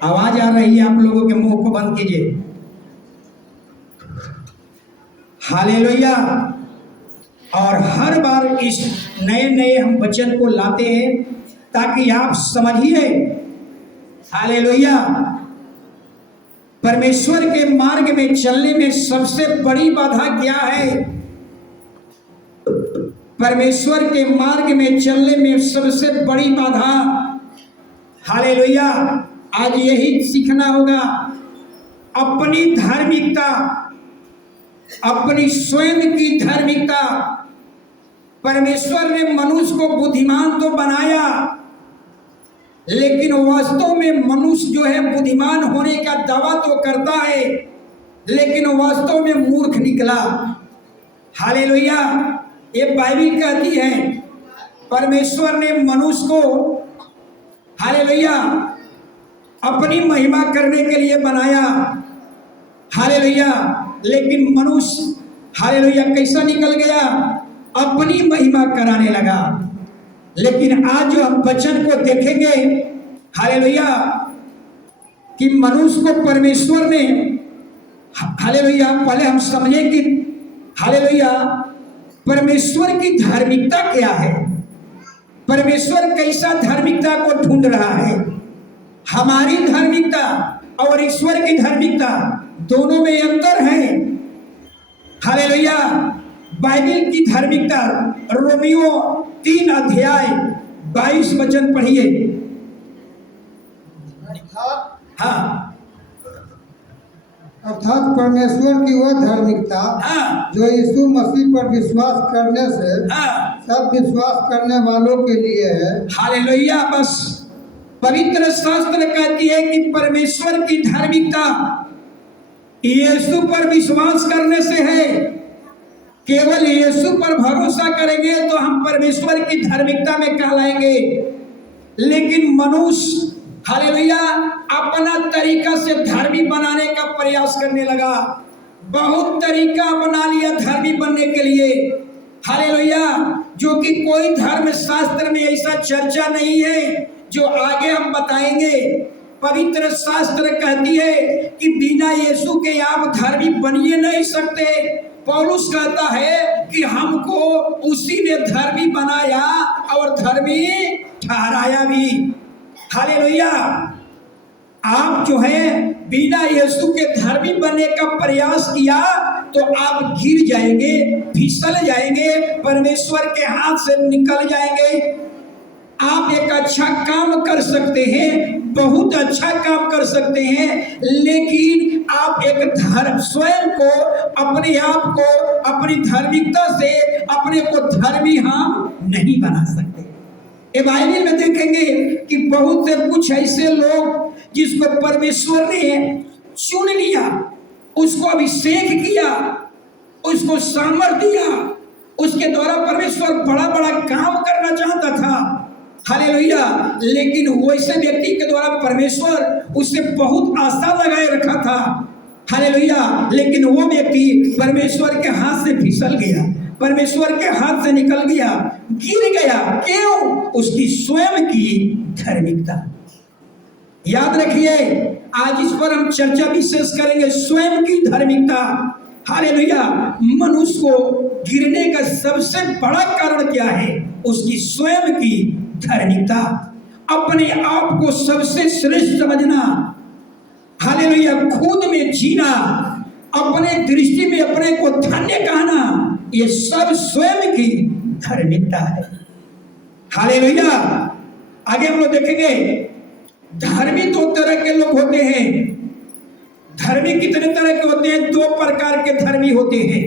आवाज आ रही है, आप लोगों के मुंह को बंद कीजिए। हालेलुया। और हर बार इस नए नए हम वचन को लाते हैं ताकि आप समझिए। हालेलुया। परमेश्वर के मार्ग में चलने में सबसे बड़ी बाधा क्या है? परमेश्वर के मार्ग में चलने में सबसे बड़ी बाधा, हालेलुया, आज यही सीखना होगा। अपनी धार्मिकता, अपनी स्वयं की धार्मिकता। परमेश्वर ने मनुष्य को बुद्धिमान तो बनाया, लेकिन वास्तव में मनुष्य जो है बुद्धिमान होने का दावा तो करता है, लेकिन वास्तव में मूर्ख निकला। हालेलुया। ये बाइबल कहती है परमेश्वर ने मनुष्य को, हालेलुया, अपनी महिमा करने के लिए बनाया। हालेलुया। लेकिन मनुष्य, हालेलुया, कैसा निकल गया? अपनी महिमा कराने लगा। लेकिन आज जो हम वचन को देखेंगे, हालेलुया, कि मनुष्य को परमेश्वर ने, हालेलुया, पहले हम समझे कि हालेलुया परमेश्वर की धार्मिकता क्या है। परमेश्वर कैसा धार्मिकता को ढूंढ रहा है। हमारी धार्मिकता और ईश्वर की धार्मिकता दोनों में अंतर है। हालेलुया। बाइबल की धार्मिकता, रोमियो 3 अध्याय 22 वचन पढ़िए। हाँ, अर्थात परमेश्वर की वह धार्मिकता जो यीशु मसीह पर विश्वास करने से सब विश्वास करने वालों के लिए है। हालेलुया। बस पवित्र शास्त्र कहती है कि परमेश्वर की धार्मिकता यीशु पर विश्वास करने से है। केवल यीशु पर भरोसा करेंगे तो हम परमेश्वर की धार्मिकता में कहलाएंगे। लेकिन मनुष्य, हालेलुया, अपना तरीका से धार्मिक बनाने का प्रयास करने लगा। बहुत तरीका बना लिया धार्मिक बनने के लिए। हालेलुया। जो कि कोई धर्म शास्त्र में ऐसा चर्चा नहीं है, जो आगे हम बताएंगे। पवित्र शास्त्र कहती है कि बिना यीशु के आप धार्मिक बनिए नहीं सकते। पौलुस कहता है कि हमको उसी ने धर्मी बनाया और धर्मी ठहराया भी। हालेलुया। आप जो है बिना यीशु के धर्मी बनने का प्रयास किया तो आप गिर जाएंगे, फिसल जाएंगे, परमेश्वर के हाथ से निकल जाएंगे। आप एक अच्छा काम कर सकते हैं, बहुत अच्छा काम कर सकते हैं, लेकिन आप एक धर्म, स्वयं को, अपने आप को, अपनी धार्मिकता से अपने को धर्मी हम नहीं बना सकते। ये बाइबल में देखेंगे कि बहुत से कुछ ऐसे लोग जिसको परमेश्वर ने चुन लिया, उसको अभिषेक किया, उसको सामर्थ्य दिया, उसके द्वारा परमेश्वर बड़ा बड़ा काम करना चाहता था। हालेलुया। लेकिन वैसे व्यक्ति के द्वारा परमेश्वर उससे बहुत आशा लगाए रखा था। हालेलुया। लेकिन वो व्यक्ति परमेश्वर के हाथ से फिसल गया, परमेश्वर के हाथ से निकल गया, गिर गया। क्यों? उसकी स्वयं की धार्मिकता। याद रखिए, आज इस पर हम चर्चा विशेष करेंगे, स्वयं की धार्मिकता। हालेलुया। मनुष्य को गिरने का सबसे बड़ा कारण क्या है? उसकी स्वयं की धार्मिकता। अपने आप को सबसे श्रेष्ठ समझना, हालेलुया, खुद में जीना, अपने दृष्टि में अपने को धन्य कहना, ये सब स्वयं की धार्मिकता है। हालेलुया। आगे हम लोग देखेंगे, धर्मी 2 तरह के लोग होते हैं। धर्मी कितने तरह के होते हैं? 2 प्रकार के धर्मी होते हैं।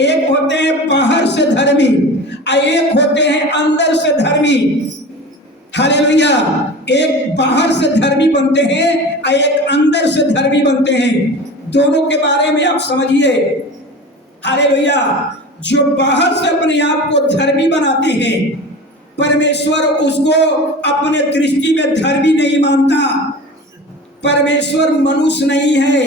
एक होते हैं बाहर से धर्मी और एक होते हैं अंदर से धर्मी। हालेलुया। एक बाहर से धर्मी बनते हैं और एक अंदर से धर्मी बनते हैं। दोनों के बारे में आप समझिए। हालेलुया। जो बाहर से अपने आप को धर्मी बनाते हैं, परमेश्वर उसको अपने दृष्टि में धर्मी नहीं मानता। परमेश्वर मनुष्य नहीं है,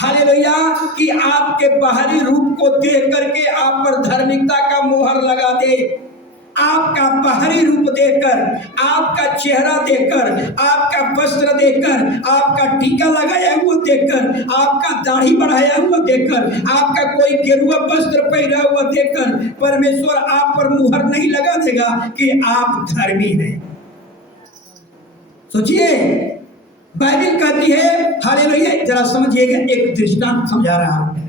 हालेलुया, कि आपके बाहरी रूप को देख करके आप पर धार्मिकता का मोहर लगा दे। आपका बाहरी रूप देखकर, आपका चेहरा देखकर, आपका वस्त्र देखकर, आपका टीका लगाया हुआ देखकर, आपका दाढ़ी बढ़ाया हुआ देखकर, आपका कोई गेरुआ वस्त्र पहना हुआ देखकर परमेश्वर आप पर मुहर नहीं लगा देगा कि आप धर्मी हैं। सोचिए, बाइबल कहती है, हालेलुया, जरा समझिएगा, एक दृष्टांत समझा रहा हूं।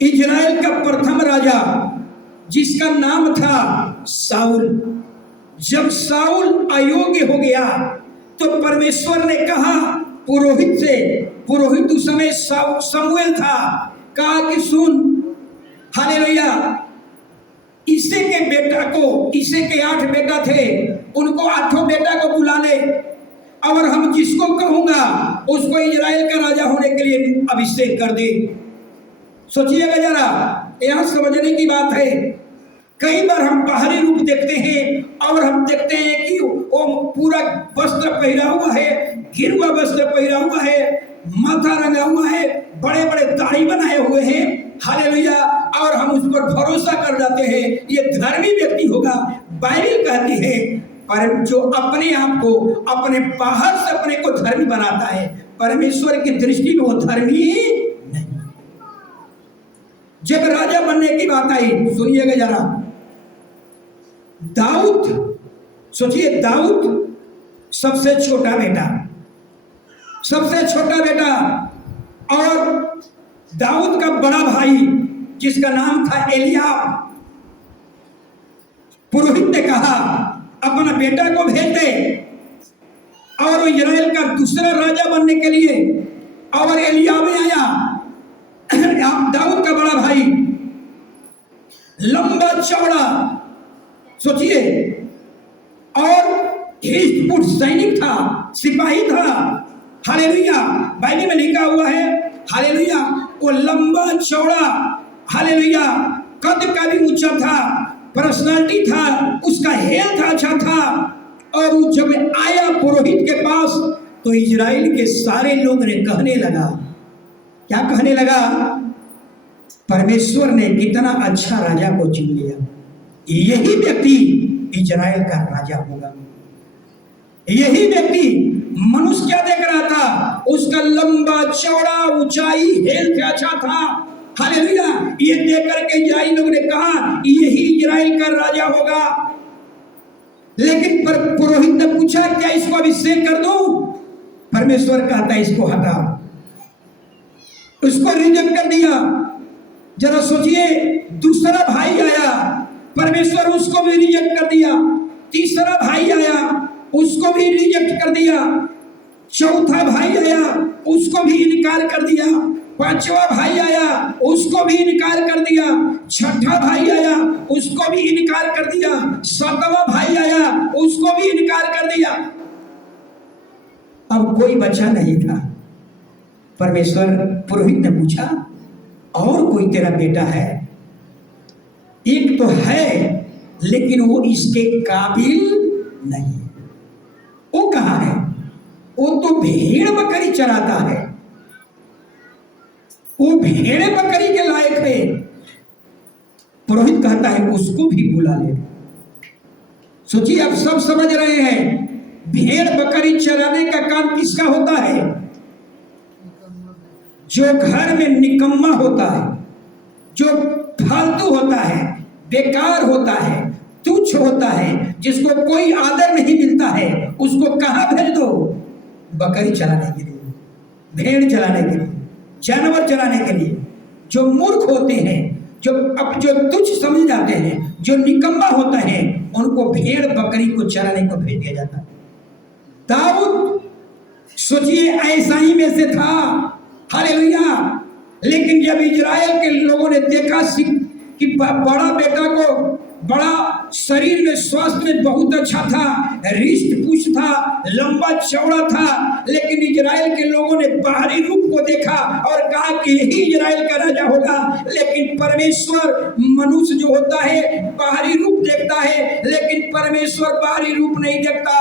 इजराइल का प्रथम राजा जिसका नाम था साउल, जब साउल अयोग्य हो गया तो परमेश्वर ने कहा पुरोहित से, पुरोहित उस समय शमूएल था, कहा कि सुन, हालेलुया, इसे के बेटा को, इसे के 8 बेटा थे, उनको 8 बेटा को बुला ले और हम जिसको कहूंगा उसको इजराइल का राजा होने के लिए अभिषेक कर दे। सोचिएगा जरा, यहां समझने की बात है। कई बार हम बाहरी रूप देखते हैं और हम देखते हैं कि वो पूरा वस्त्र पहना हुआ है, गिरुआ वस्त्र पहना हुआ है, माथा रंगा हुआ है, बड़े बड़े दाढ़ी बनाए हुए हैं, हालेलुया, और हम उस पर भरोसा कर जाते हैं ये धर्मी व्यक्ति होगा। बाइबल कहती है पर जो अपने आप को, अपने बाहर से अपने को धर्मी बनाता है, परमेश्वर की दृष्टि में वो धर्मी नहीं। जब राजा बनने की बात आई, सुनिएगा जरा, दाऊद, सोचिए, दाऊद सबसे छोटा बेटा, सबसे छोटा बेटा, और दाऊद का बड़ा भाई जिसका नाम था एलियाब, पुरोहित ने कहा अपना बेटा को भेज दे और इजराइल का दूसरा राजा बनने के लिए, और एलियाब आया, दाऊद का बड़ा भाई, लंबा चौड़ा, सोचिए, और धीष्टपुट सैनिक था, सिपाही था, हालेलुया, बाइबल में लिखा हुआ है, हालेलुया, वो लंबा चौड़ा, हालेलुया, कद का भी ऊंचा था, पर्सनालिटी था, उसका हेल्थ अच्छा था, और वो जब आया पुरोहित के पास तो इजराइल के सारे लोग ने कहने लगा, क्या कहने लगा? परमेश्वर ने कितना अच्छा राजा को चुन लिया, यही व्यक्ति इजराइल का राजा होगा। यही व्यक्ति, मनुष्य क्या देख रहा था? उसका लंबा चौड़ा, ऊंचाई, हेल्थ अच्छा था, हालेलुया, ये देख करके इजराइल लोगों ने कहा यही इजराइल का राजा होगा। लेकिन पुरोहित ने पूछा क्या इसको अभिषेक कर दूं? परमेश्वर कहता है इसको हटा, उसको रिजेक्ट कर दिया। जरा सोचिए, दूसरा भाई आया, परमेश्वर उसको भी रिजेक्ट कर दिया। तीसरा भाई आया, उसको भी रिजेक्ट कर दिया। चौथा भाई आया, उसको भी इनकार कर दिया। पांचवा भाई आया, उसको भी इनकार कर दिया। छठा भाई आया, उसको भी इनकार कर दिया। सातवां भाई आया, उसको भी इनकार कर दिया। अब कोई बचा नहीं था। परमेश्वर, पुरोहित ने पूछा और कोई तेरा बेटा है? एक तो है लेकिन वो इसके काबिल नहीं। वो कहाँ है? वो तो भेड़ बकरी चराता है, वो भेड़ बकरी के लायक है। पुरोहित कहता है उसको भी बुला ले। सोचिए, आप सब समझ रहे हैं भेड़ बकरी चराने का काम किसका होता है? जो घर में निकम्मा होता है, जो फालतू होता है, बेकार होता है, तुच्छ होता है, जिसको कोई आदर नहीं मिलता है, उसको कहाँ भेज दो? बकरी चलाने के लिए, भेड़ चलाने के लिए, जानवर चलाने के लिए। जो मूर्ख होते हैं, जो तुच्छ समझ जाते हैं, जो निकम्मा होता है, उनको भेड़ बकरी को चराने को भेज दिया जाता है। दाऊद, सोचिए, ऐसा ही में से था, हालेलुया। लेकिन जब इजराइल के लोगों ने देखा कि बड़ा बेटा को, बड़ा शरीर में, स्वास्थ्य में बहुत अच्छा था, हृष्ट पुष्ट था, लंबा चौड़ा था, लेकिन इजराइल के लोगों ने बाहरी रूप को देखा और कहा कि यही इजराइल का राजा होगा। लेकिन परमेश्वर, मनुष्य जो होता है बाहरी रूप देखता है, लेकिन परमेश्वर बाहरी रूप नहीं देखता।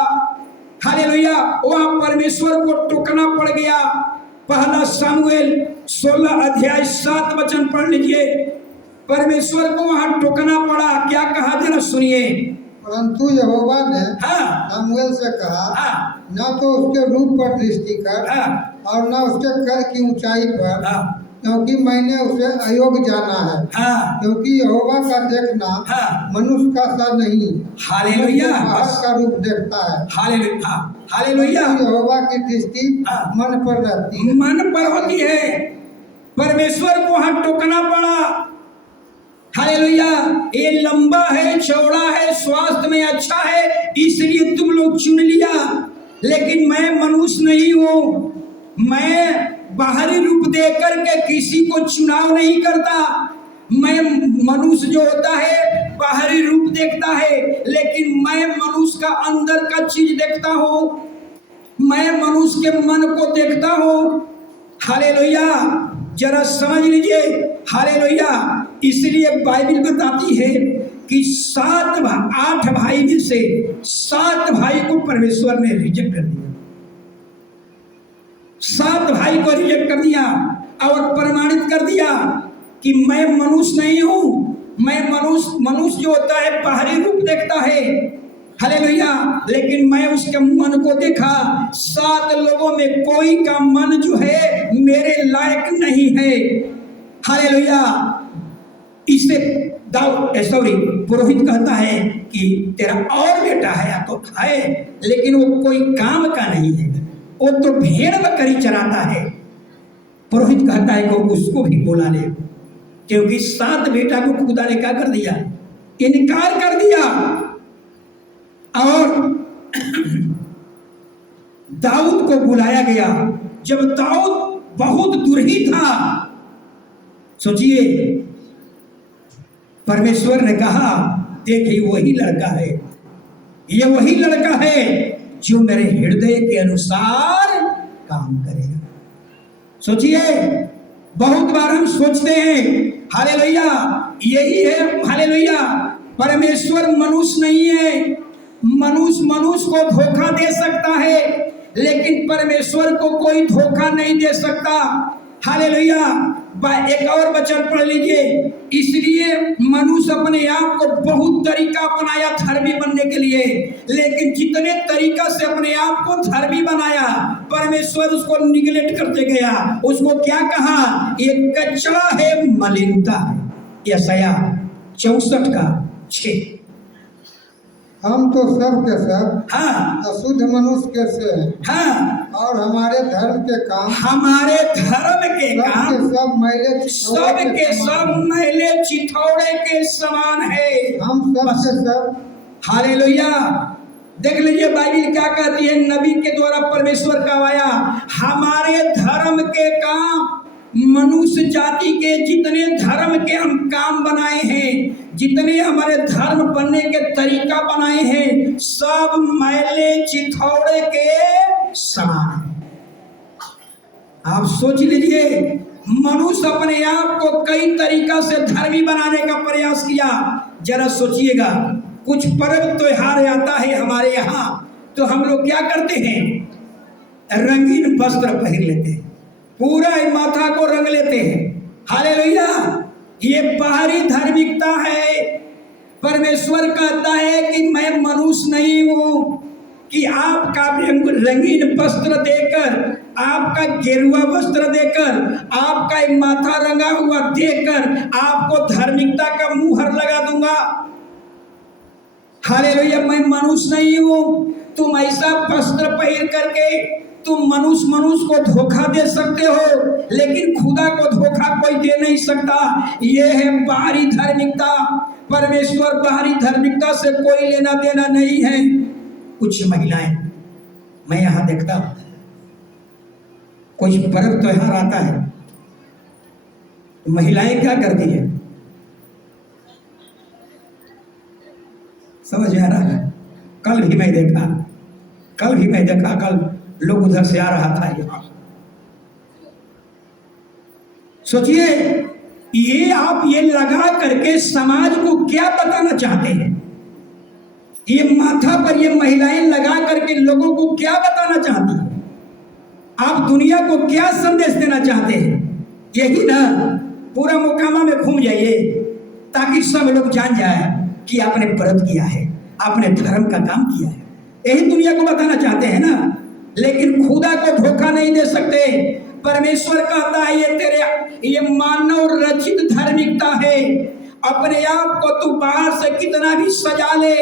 हालेलुया, वहां परमेश्वर को टोकना पड़ गया। पहला शमूएल 16 अध्याय 7 वचन पढ़ लीजिए। परमेश्वर को वहां टोकना पड़ा। क्या कहा, जरा सुनिए। परंतु यहोवा ने हाँ शमूएल से कहा, हाँ न तो उसके रूप पर दृष्टि कर हाँ और न उसके कद की ऊंचाई पर, हाँ क्योंकि मैंने उसे अयोग्य जाना है। हाँ क्योंकि यहोवा का देखना हाँ मनुष्य का सा नहीं, हालेलुया बाहर का रूप देखता है। हालेलुया हालेलुया यहोवा की दृष्टि हाँ। मन पर रहती है। मन पर होती है। परमेश्वर को हाथ टोकना पड़ा। हालेलुया। ये लंबा है, चौड़ा है, स्वास्थ्य में अच्छा है, इसलिए तुम लोग चुन लिया। लेकिन मैं मनुष्य नहीं हूं। मैं बाहरी रूप देख करके किसी को चुनाव नहीं करता। मैं मनुष्य जो होता है बाहरी रूप देखता है, लेकिन मैं मनुष्य का अंदर का चीज देखता हूं। मैं मनुष्य के मन को देखता हूं। हालेलुया। जरा समझ लीजिए। हालेलुया। इसलिए बाइबल बताती है कि 8 भाई में से 7 भाई को परमेश्वर ने रिजेक्ट कर दिया। 7 भाई को रिजेक्ट कर दिया और प्रमाणित कर दिया कि मैं मनुष्य नहीं हूं। मैं मनुष्य जो होता है बाहरी रूप देखता है। हालेलुया। लेकिन मैं उसके मन को देखा। 7 लोगों में कोई का मन जो है मेरे लायक नहीं है। हालेलुया। इसे पुरोहित कहता है कि तेरा और बेटा है या तो है, लेकिन वो कोई काम का नहीं है, वो तो भेड़ बकरी चराता है। पुरोहित कहता है कि उसको भी बुला ले, क्योंकि 7 बेटा को खुदा ने क्या कर दिया? इनकार कर दिया। और दाऊद को बुलाया गया। जब दाऊद बहुत दुर्ही था, सोचिए, परमेश्वर ने कहा देख ये वही लड़का है, ये वही लड़का है जो मेरे हृदय के अनुसार काम करेगा। सोचिए, बहुत बार हम सोचते हैं हालेलुया यही है। हालेलुया। परमेश्वर मनुष्य नहीं है। मनुष्य को धोखा दे सकता है, लेकिन परमेश्वर को कोई धोखा नहीं दे सकता। हालेलुया। एक और वचन पढ़ लीजिए। इसलिए मनुष्य अपने आप को बहुत तरीका अपनाया धर्मी बनने के लिए, लेकिन जितने तरीका से अपने आप को धर्मी बनाया, परमेश्वर उसको निगलेक्ट करते गया। उसको क्या कहा? ये कचरा है, मलिनता है। यशाया 64:6। हम तो सब के सब हाँ अशुद्ध मनुष्य के से हैं, हाँ, और हमारे धर्म के काम सब के सब मैले चिथौड़े के समान है। हम सब के सब। हालेलुया। देख लीजिए बाइबल क्या कहती है। नबी के द्वारा परमेश्वर कहवाया, हमारे धर्म के काम, मनुष्य जाति के जितने धर्म के हम काम बनाए हैं, जितने हमारे धर्म बनने के तरीका बनाए हैं, सब मैले चिथौड़े के समान है। आप सोच लीजिए, मनुष्य अपने आप को कई तरीका से धर्मी बनाने का प्रयास किया। जरा सोचिएगा, कुछ पर्व त्योहार आता है हमारे यहाँ, तो हम लोग क्या करते हैं? रंगीन वस्त्र पहन लेते हैं, पूरा माथा को रंग लेते हैं। हालेलुया। ये बाहरी धार्मिकता है। परमेश्वर कहता है कि मैं मनुष्य नहीं हूं कि आपका रंगीन वस्त्र देकर, आपका गेरुआ वस्त्र देकर, आपका माथा रंगा हुआ देकर आपको धार्मिकता का मुहर लगा दूंगा। हालेलुया। मैं मनुष्य नहीं हूं। तुम ऐसा वस्त्र पहन करके तुम मनुष्य को धोखा दे सकते हो, लेकिन खुदा को धोखा कोई दे नहीं सकता। ये है बाहरी धार्मिकता। परमेश्वर बाहरी धार्मिकता से कोई लेना देना नहीं है। कुछ महिलाएं, मैं यहां देखता हूं, कुछ पर्व त्योहार आता है, महिलाएं क्या करती है? समझ में आ रहा है? कल भी मैं देखा, कल लोग उधर से आ रहा था यहाँ। सोचिए, ये आप ये लगा करके समाज को क्या बताना चाहते हैं? ये माथा पर ये महिलाएं लगा करके लोगों को क्या बताना चाहती हैं? आप दुनिया को क्या संदेश देना चाहते हैं? यही ना, पूरा मोकामा में घूम जाइए ताकि सब लोग जान जाए कि आपने व्रत किया है, आपने धर्म का काम किया है। यही दुनिया को बताना चाहते हैं ना, लेकिन खुदा को धोखा नहीं दे सकते। परमेश्वर कहता है ये मानव रचित धार्मिकता है। अपने आप को तू बाहर से कितना भी सजा ले,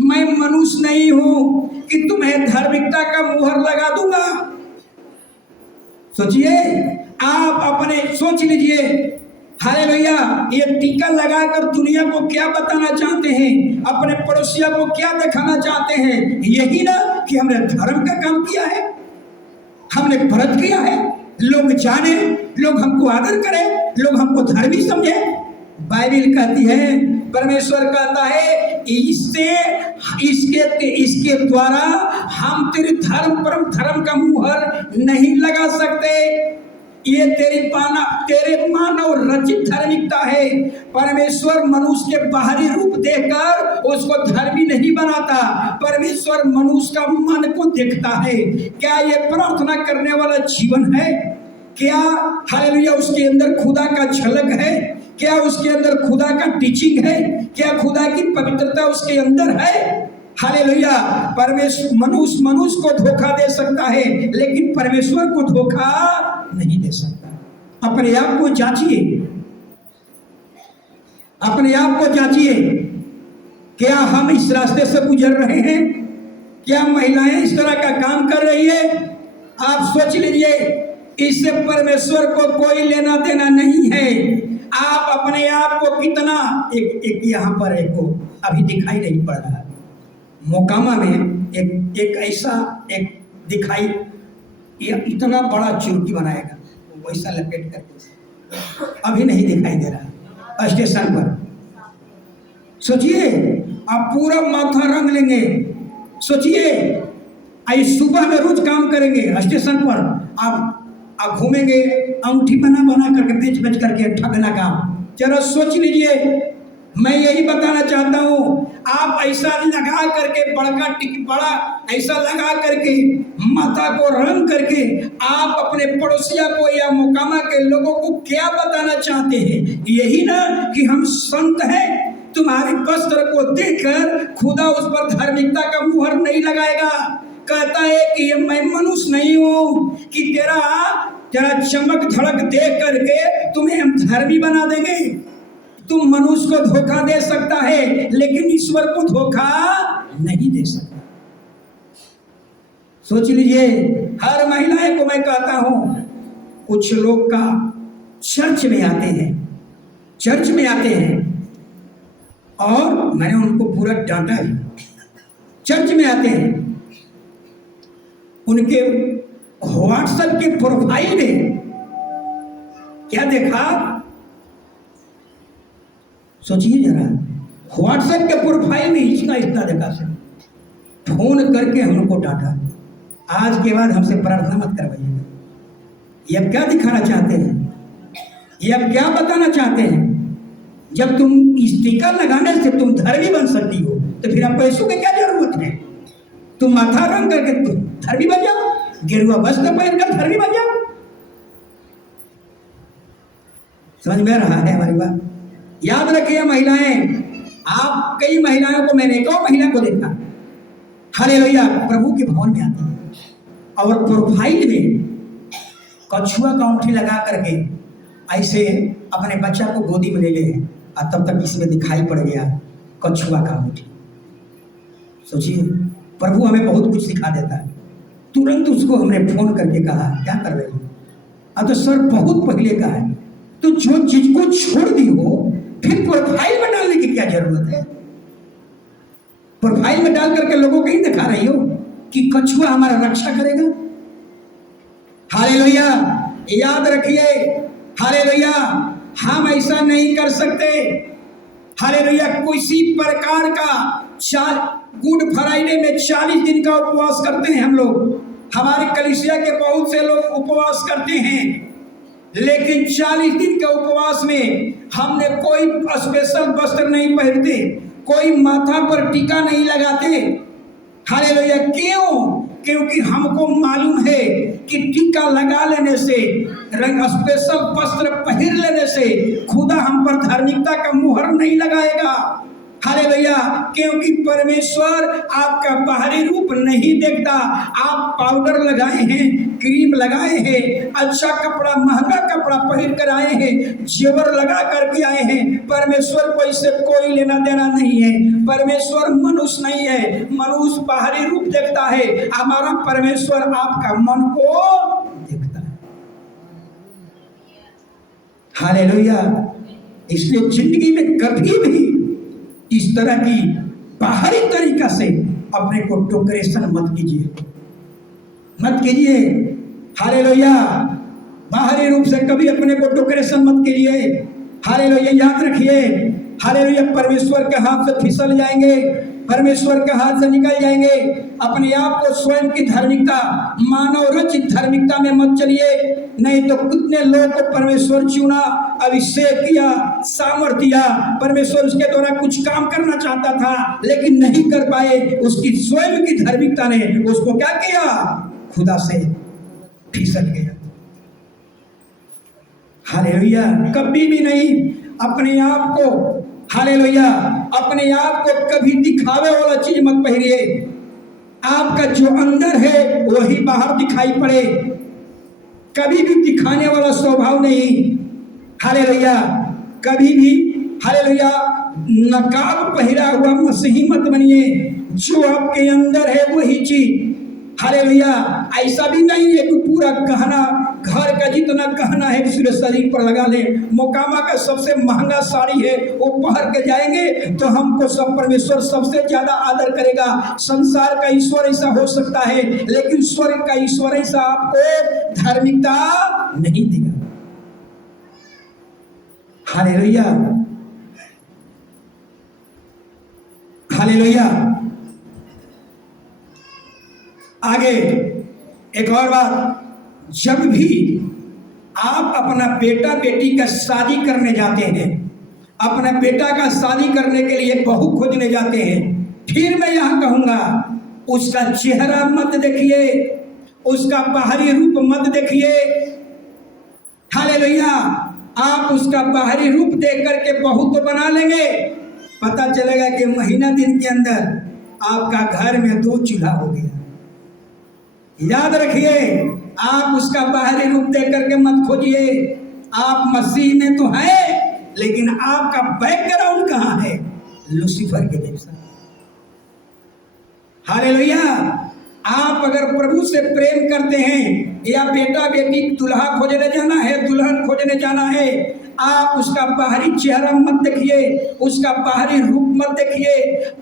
मैं मनुष्य नहीं हूं कि तुम्हें धार्मिकता का मुहर लगा दूंगा। सोचिए, आप अपने सोच लीजिए, हालेलुया, ये टीका लगाकर दुनिया को क्या बताना चाहते हैं, अपने पड़ोसियों को क्या दिखाना चाहते हैं? यही ना कि हमने धर्म का काम किया है, हमने व्रत किया है, लोग जाने, लोग हमको आदर करें, लोग हमको धर्मी समझे। बाइबल कहती है, परमेश्वर कहता है, इसके द्वारा हम तेरे धर्म का मुहर नहीं लगा सकते। ये तेरे मानव रचित धार्मिकता है। परमेश्वर मनुष्य के बाहरी रूप देखकर उसको धर्मी नहीं बनाता। परमेश्वर मनुष्य का मन को देखता है। क्या ये प्रार्थना करने वाला जीवन है? क्या हालेलुया उसके अंदर खुदा का झलक है? क्या उसके अंदर खुदा का टीचिंग है? क्या खुदा की पवित्रता उसके अंदर है? हालेलुया। मनुष्य को धोखा दे सकता है, लेकिन परमेश्वर को धोखा नहीं दे सकता। अपने आप को जांचिए, अपने आप को जांचिए, क्या हम इस रास्ते से गुजर रहे हैं? क्या महिलाएं इस तरह का काम कर रही है? आप सोच लीजिए, इससे परमेश्वर को कोई लेना देना नहीं है। आप अपने आप को कितना एक यहाँ पर एक अभी दिखाई नहीं पड़ रहा है, मोकामा में एक ऐसा एक दिखाई, ये इतना बड़ा चुरकी बनाएगा, वैसा लपेट करके, अभी नहीं दिखाई दे रहा स्टेशन पर। सोचिए, आप पूरा माथा रंग लेंगे। सोचिए, आई सुबह में रोज काम करेंगे स्टेशन पर, आप घूमेंगे, अंगूठी बना करके बेच करके ठगना काम। जरा सोच लीजिए, मैं यही बताना चाहता हूँ, आप ऐसा लगा करके बड़ा ऐसा लगा करके माथा को रंग करके आप अपने पड़ोसिया को या मोकामा के लोगों को क्या बताना चाहते हैं? यही ना कि हम संत हैं। तुम्हारे वस्त्र को देखकर खुदा उस पर धार्मिकता का मुहर नहीं लगाएगा। कहता है कि ये मैं मनुष्य नहीं हूँ कि तेरा चमक धड़क देख करके तुम्हें हम धर्मी बना देंगे। तुम मनुष्य को धोखा दे सकता है, लेकिन ईश्वर को धोखा नहीं दे सकता। सोच लीजिए, हर महिलाएं को मैं कहता हूं, कुछ लोग का चर्च में आते हैं और मैंने उनको पूरा डांटा है। चर्च में आते हैं, उनके व्हाट्सएप के प्रोफाइल में क्या देखा? सोचिए जरा, व्हाट्सएप के प्रोफाइल में इतना देखा से फोन करके हमको डांटा। आज के बाद हमसे प्रार्थना मत करवाइएगा। ये अब क्या दिखाना चाहते हैं? ये अब क्या बताना चाहते हैं? जब तुम स्टिकर लगाने से तुम धर्मी बन सकती हो, तो फिर आप पैसों की क्या जरूरत है? तुम माथा रंग करके तुम धर्मी बन जाओ, गेरुआ वस्त्र पहनकर धर्मी बन जाओ। समझ में रहा है हमारी बात? याद रखिए महिलाएं, आप कई महिलाओं को, मैंने एक और महिला को देखा, हालेलुया, प्रभु के भवन में आती है और प्रोफाइल में कछुआ का अंगूठी लगा करके ऐसे अपने बच्चा को गोदी में ले ले, और तब तक इसमें दिखाई पड़ गया कछुआ का अंगूठी। सोचिए, प्रभु हमें बहुत कुछ सिखा देता है। तुरंत उसको हमने फोन करके कहा, क्या कर रही हो? तो सर बहुत पहले का है, तो जो चीज को छोड़ दी हो फिर प्रोफाइल में डालने की क्या जरूरत है? प्रोफाइल में डाल करके लोगों को ही दिखा रही हो कि कछुआ हमारा रक्षा करेगा। हालेलुया, याद रखिए, हालेलुया, हम ऐसा नहीं कर सकते। हालेलुया, किसी प्रकार का गुड फ्राइडे में 40 दिन का उपवास करते हैं हम लोग। हमारे कलीसिया के बहुत से लोग उपवास करते हैं, लेकिन 40 दिन के उपवास में हमने कोई स्पेशल वस्त्र नहीं पहनते, कोई माथा पर टीका नहीं लगाते। हालेलुया, क्यों? क्योंकि हमको मालूम है कि टीका लगा लेने से, रंग स्पेशल वस्त्र पहन लेने से खुदा हम पर धार्मिकता का मुहर नहीं लगाएगा। हालेलुया। क्योंकि परमेश्वर आपका बाहरी रूप नहीं देखता। आप पाउडर लगाए हैं, क्रीम लगाए हैं, अच्छा कपड़ा, महंगा कपड़ा पहन कर आए हैं, जेवर लगा करके आए हैं, परमेश्वर को इससे कोई लेना देना नहीं है। परमेश्वर मनुष्य नहीं है, मनुष्य बाहरी रूप देखता है, हमारा परमेश्वर आपका मन को देखता है। हालेलुया। इसलिए जिंदगी में कभी भी इस तरह की बाहरी तरीका से अपने को टोकरेशन मत कीजिए, मत कीजिए। हालेलुया। बाहरी रूप से कभी अपने को टोकरेशन मत कीजिए। हालेलुया। याद रखिए, हालेलुया, परमेश्वर के हाथ से फिसल जाएंगे, परमेश्वर के हाथ से निकल जाएंगे। अपने आप को स्वयं की धार्मिकता, मानव रचित धार्मिकता में मत चलिए, नहीं तो कितने लोगों को परमेश्वर चुना, अभिषेक किया, सामर्थ्य दिया, परमेश्वर उसके द्वारा कुछ काम करना चाहता था लेकिन नहीं कर पाए। उसकी स्वयं की धार्मिकता ने उसको क्या किया, खुदा से फिसल गया। हालेलुया। कभी भी नहीं अपने आप को, हालेलुया, अपने आप को कभी दिखावे वाला चीज मत पहनिए। आपका जो अंदर है वही बाहर दिखाई पड़े, कभी भी दिखाने वाला स्वभाव नहीं। हालेलुया। कभी भी, हालेलुया, नकाब पहरा हुआ मसीही मत बनिए। जो आपके अंदर है वही चीज, हालेलुया। ऐसा भी नहीं है कि पूरा गहना, घर का जितना गहना है पूरे शरीर पर लगा ले। मोकामा का सबसे महंगा साड़ी है, वो पहन के जाएंगे तो हमको सब परमेश्वर सबसे ज्यादा आदर करेगा। संसार का ईश्वर ऐसा हो सकता है, लेकिन स्वर्ग का ईश्वर ऐसा आपको धार्मिकता नहीं देगा। हालेलुया। हालेलुया। आगे एक और बात, जब भी आप अपना बेटा बेटी का शादी करने जाते हैं, अपना बेटा का शादी करने के लिए बहू खोजने जाते हैं, फिर मैं यहां कहूंगा, उसका चेहरा मत देखिए, उसका बाहरी रूप मत देखिए। हालेलुया। आप उसका बाहरी रूप देख करके बहू तो बना लेंगे, पता चलेगा कि महीना दिन के अंदर आपका घर में 2 चूल्हा हो गया। याद रखिए, आप उसका बाहरी रूप देख करके मत खोजिए। आप मसीह में तो हैं, लेकिन आपका बैकग्राउंड कहाँ है, लूसीफर के जैसा। हालेलुया। आप अगर प्रभु से प्रेम करते हैं, या बेटा बेटी दुल्हा खोजने जाना है, दुल्हन खोजने जाना है, आप उसका बाहरी चेहरा मत देखिए, उसका बाहरी रूप मत देखिए।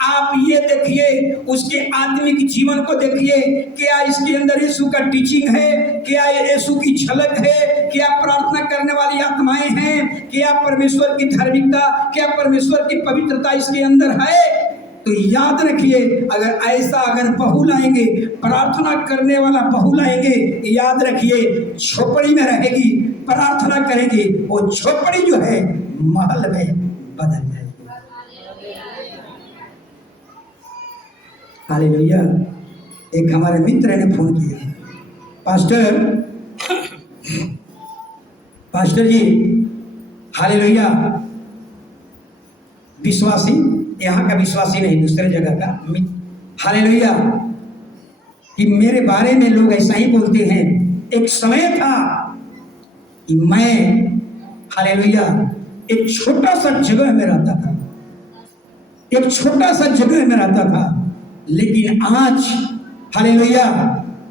आप ये देखिए, उसके आत्मिक जीवन को देखिए। क्या इसके अंदर यीशु का टीचिंग है? क्या यीशु की झलक है? क्या प्रार्थना करने वाली आत्माएं हैं? क्या परमेश्वर की धार्मिकता, क्या परमेश्वर की पवित्रता इसके अंदर है? तो याद रखिए, अगर बहू लाएंगे, प्रार्थना करने वाला बहू लाएंगे, याद रखिए झोपड़ी में रहेगी, प्रार्थना करेगी, वो झोपड़ी जो है महल में बदल जाएगी। हालेलुया। एक हमारे मित्र ने फोन किया, पास्टर जी, हालेलुया, विश्वासी, यहाँ का विश्वासी नहीं, दूसरे जगह का, हालेलुया, कि मेरे बारे में लोग ऐसा ही बोलते हैं। एक समय था कि मैं, हालेलुया, एक छोटा सा जगह में रहता था, एक छोटा सा जगह में रहता था, लेकिन आज, हालेलुया,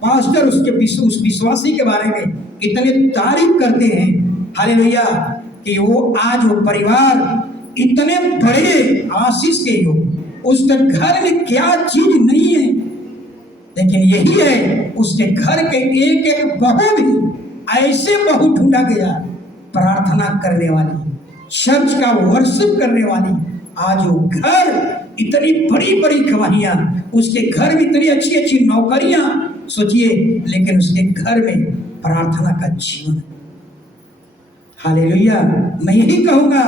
पास्टर उस विश्वासी के बारे में इतने तारीफ करते हैं, हालेलुया, कि वो आज वो परिवार इतने बड़े आशीष के योग, उसके घर में क्या चीज नहीं है, लेकिन यही है, उसके घर के एक एक बहू भी ऐसे बहू ढूंढा गया, प्रार्थना करने वाली, चर्च का वर्शिप करने वाली। आज वो घर, इतनी बड़ी बड़ी गवाहियां, उसके घर में इतनी अच्छी अच्छी नौकरियां, सोचिए, लेकिन उसके घर में प्रार्थना का जीवन। हालेलुया। मैं यही कहूंगा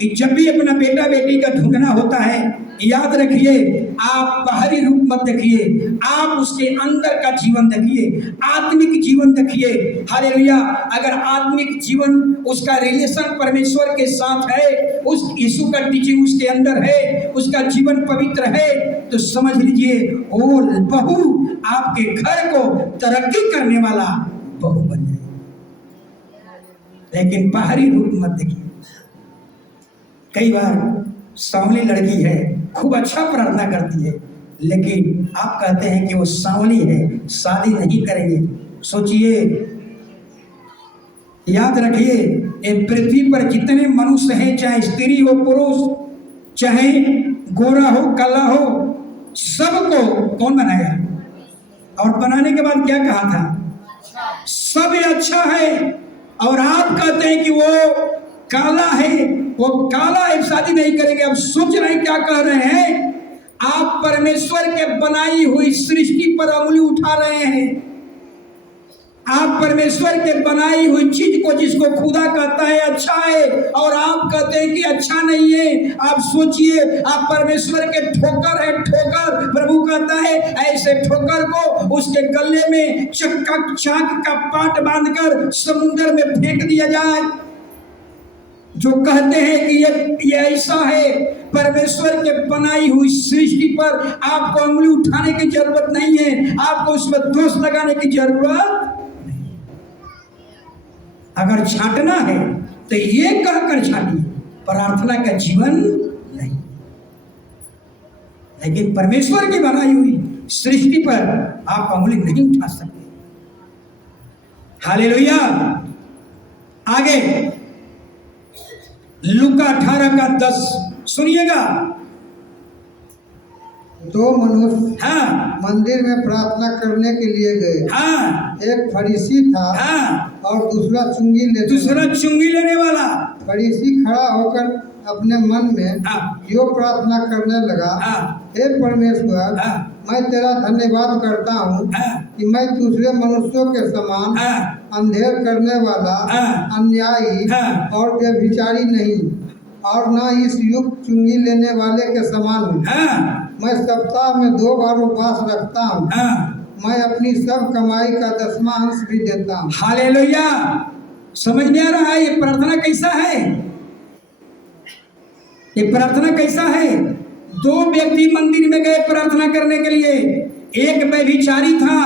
कि जब भी अपना बेटा बेटी का ढूंढना होता है, याद रखिए, आप बाहरी रूप मत देखिए, आप उसके अंदर का जीवन देखिए, आत्मिक जीवन देखिए। हालेलुया। अगर आत्मिक जीवन, उसका रिलेशन परमेश्वर के साथ है, उस यीशु का टीचिंग उसके अंदर है, उसका जीवन पवित्र है, तो समझ लीजिए वो बहू आपके घर को तरक्की करने वाला बहू बन जाए। लेकिन बाहरी रूप मत देखिए। कई बार सांवली लड़की है, खूब अच्छा प्रार्थना करती है, लेकिन आप कहते हैं कि वो सांवली है, शादी नहीं करेंगे। सोचिए, याद रखिए, ये पृथ्वी पर जितने मनुष्य हैं, चाहे स्त्री हो पुरुष, चाहे गोरा हो काला हो, सबको कौन बनाया? और बनाने के बाद क्या कहा था? सब अच्छा है। और आप कहते हैं कि वो काला है, वो काला है, शादी नहीं करेंगे। अब सोच रहे हैं क्या कह रहे हैं? आप परमेश्वर के बनाई हुई सृष्टि पर उंगली उठा रहे हैं। आप परमेश्वर के बनाई हुई चीज को, जिसको खुदा कहता है अच्छा है, और आप कहते हैं कि अच्छा नहीं है। आप सोचिए, आप परमेश्वर के ठोकर है, ठोकर। प्रभु कहता है ऐसे ठोकर को उसके गले में चाक का पाट बांधकर समुद्र में फेंक दिया जाए। जो कहते हैं कि ये ऐसा है, परमेश्वर के बनाई हुई सृष्टि पर आपको उंगली उठाने की जरूरत नहीं है, आपको उसमें दोष लगाने की जरूरत। अगर छांटना है तो ये कहकर छांटिए, प्रार्थना का जीवन नहीं। लेकिन परमेश्वर की बनाई हुई सृष्टि पर आप उंगली नहीं उठा सकते। हालेलुया। आगे लूका 18:10 सुनिएगा। दो मनुष्य मंदिर में प्रार्थना करने के लिए गए। एक फरीसी था और दूसरा चुंगी लेने वाला। फरीसी खड़ा होकर अपने मन में यो प्रार्थना करने लगा, हे परमेश्वर, मैं तेरा धन्यवाद करता हूँ कि मैं दूसरे मनुष्यों के समान अंधेर करने वाला, अन्यायी और व्यभिचारी नहीं, और न इस युग चुंगी लेने वाले के समान हूँ। मैं सप्ताह में 2 बार उपवास रखता हूँ। मैं अपनी सब कमाई का 10वां अंश भी देता हूँ। हालेलुया। समझ में आ रहा है ये प्रार्थना कैसा है? ये प्रार्थना कैसा है? 2 व्यक्ति मंदिर में गए प्रार्थना करने के लिए। एक व्यभिचारी था,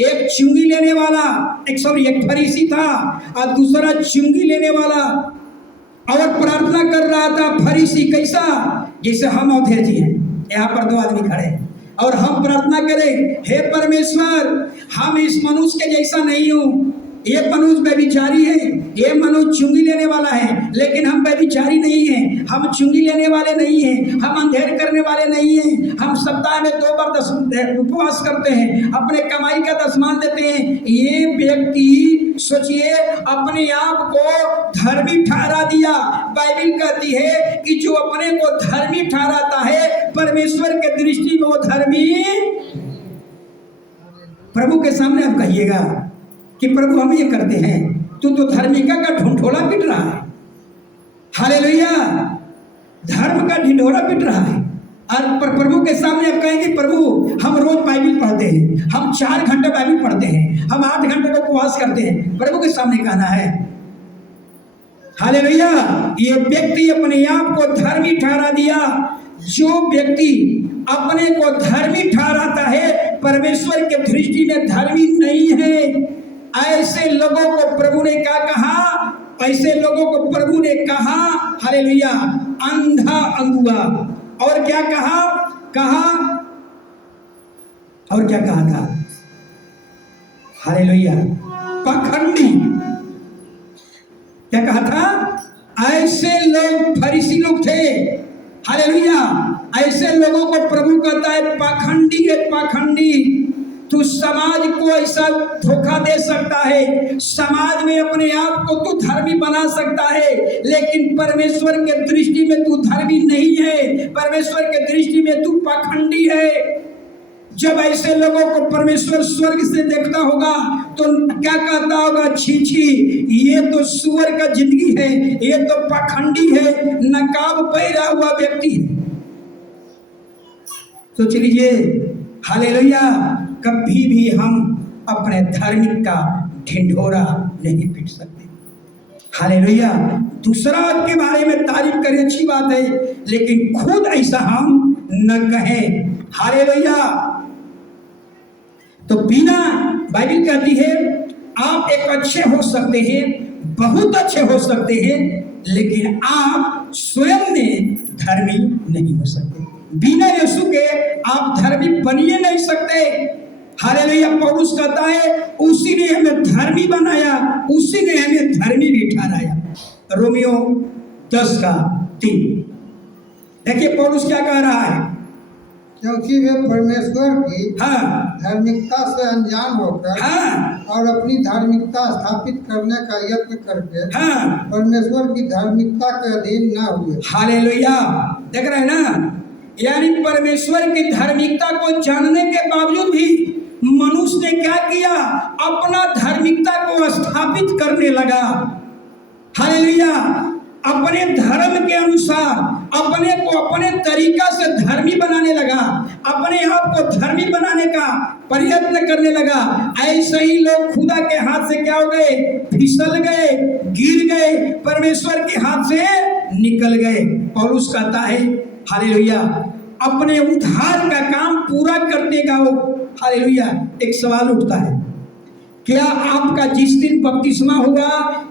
एक चुंगी लेने वाला, एक फरीसी था और दूसरा चुंगी लेने वाला। और प्रार्थना कर रहा था फरीसी कैसा? जैसे हम अवधेर जी हैं, यहाँ पर 2 आदमी खड़े हैं और हम प्रार्थना करें, हे परमेश्वर, हम इस मनुष्य के जैसा नहीं हूँ। ये मनुष्य व्यभिचारी है, ये मनुष्य चुंगी लेने वाला है, लेकिन हम व्यभिचारी नहीं हैं, हम चुंगी लेने वाले नहीं हैं, हम अंधेर करने वाले नहीं हैं, हम सप्ताह में 2 बार उपवास करते हैं, अपने कमाई का 10वां देते हैं। ये व्यक्ति सोचिए अपने आप को धर्मी ठहरा दिया। बाइबल कहती है कि जो अपने को धर्मी ठहराता है, परमेश्वर के दृष्टि में वो धर्मी। प्रभु के सामने आप कहिएगा कि प्रभु हम ये करते हैं, तू तो धार्मिका का ढिंढोरा पीट रहा है। हालेलुया। धर्म का ढिंढोरा पीट रहा है। और प्रभु के सामने आप कहेंगे, प्रभु हम रोज बाइबल पढ़ते हैं, हम 4 घंटे बाइबल पढ़ते हैं, हम 8 घंटे का उपवास करते हैं। प्रभु के सामने कहना है हालेलुया। ये व्यक्ति अपने आप को धर्मी ठहरा दिया। जो व्यक्ति अपने को धर्मी ठहराता है, परमेश्वर के दृष्टि में धर्मी नहीं है। ऐसे लोगों को प्रभु ने क्या कहा? ऐसे लोगों को प्रभु ने कहा हालेलुया, अंधा अंगुआ। और क्या कहा? और क्या कहा था? हालेलुया, पाखंडी। क्या कहा था? ऐसे लोग फरीसी लोग थे। हालेलुया। ऐसे लोगों को प्रभु कहता है पाखंडी है, पाखंडी। तू समाज को ऐसा धोखा दे सकता है, समाज में अपने आप को तू धर्मी बना सकता है, लेकिन परमेश्वर के दृष्टि में तू धर्मी नहीं है, परमेश्वर के दृष्टि में तू पाखंडी है। जब ऐसे लोगों को परमेश्वर स्वर्ग से देखता होगा, तो क्या कहता होगा, छी छी, ये तो सुअर का जिंदगी है, ये तो पाखंडी है, नकाब पहना हुआ व्यक्ति है। सोच लीजिए, हालेलुया, कभी भी हम अपने धार्मिक का ढिंढोरा नहीं पीट सकते। हालेलुया। दूसरा के बारे में तारीफ करें, अच्छी बात है, लेकिन खुद ऐसा हम न कहें। हालेलुया। तो बिना, बाइबल कहती है आप एक अच्छे हो सकते हैं, बहुत अच्छे हो सकते हैं, लेकिन आप स्वयं में धर्मी नहीं हो सकते। बिना यीशु के आप धर्मी बनिए नहीं सकते। हालेलुया। पौलुस कहता है उसी ने हमें धर्मी बनाया, उसी ने हमें धर्मी भी ठहराया। रोमियो 10:3 देखिए पौलुस क्या कह रहा है। क्योंकि वे परमेश्वर की हाँ धार्मिकता से अनजान होकर हाँ और अपनी धार्मिकता स्थापित करने का यत्न करके हाँ, परमेश्वर की धार्मिकता के अधीन न हुए। हालेलुया। देख रहे हैं ना, यानी परमेश्वर की धार्मिकता को जानने के बावजूद भी मनुष्य ने क्या किया, अपना धार्मिकता को स्थापित करने लगा। हालेलुया। अपने धर्म के अनुसार अपने को अपने तरीका से धर्मी बनाने लगा, अपने आप को धर्मी बनाने का प्रयत्न करने लगा। ऐसे ही लोग खुदा के हाथ से क्या हो गए, फिसल गए, गिर गए, परमेश्वर के हाथ से निकल गए। पौलुस कहता है हालेलुया, अपने उद्धार का काम पूरा करने का वो, हालेलुया, एक सवाल उठता है, क्या आपका जिस दिन बपतिस्मा हुआ,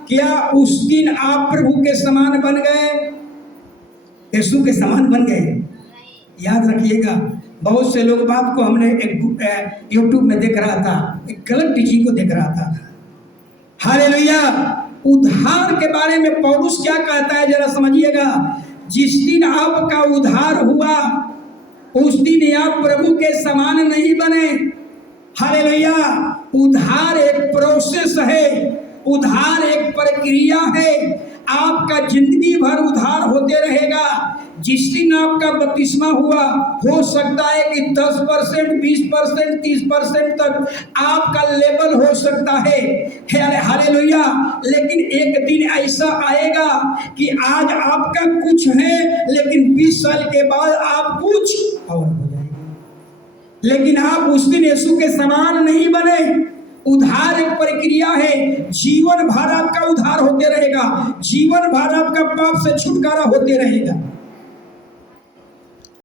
क्या उस दिन आप प्रभु के समान बन गए, यीशु के समान बन गए? याद रखिएगा, बहुत से लोग बात को, हमने एक यूट्यूब में देख रहा था, एक गलत टीचिंग को देख रहा था। हालेलुया। उद्धार के बारे में पौलुस क्या कहता है जरा समझिएगा। जिस दिन आपका उद्धार हुआ उस दिन आप प्रभु के समान नहीं बने। हालेलुया। उद्धार एक प्रोसेस है, उद्धार एक प्रक्रिया है। आपका जिंदगी भर उद्धार होते रहेगा। जिस दिन आपका बपतिस्मा हुआ, हो सकता है कि 10%, 20%, 30% तक आपका लेवल हो सकता है। हालेलुया। लेकिन एक दिन ऐसा आएगा कि आज आपका कुछ है, लेकिन 20 साल के बाद आप कुछ और हो जाएंगे। लेकिन आप उस दिन यीशु के समान नहीं बने। उद्धार एक प्रक्रिया है, जीवन भर आपका उद्धार होते रहेगा, जीवन भर आपका पाप से छुटकारा होते रहेगा।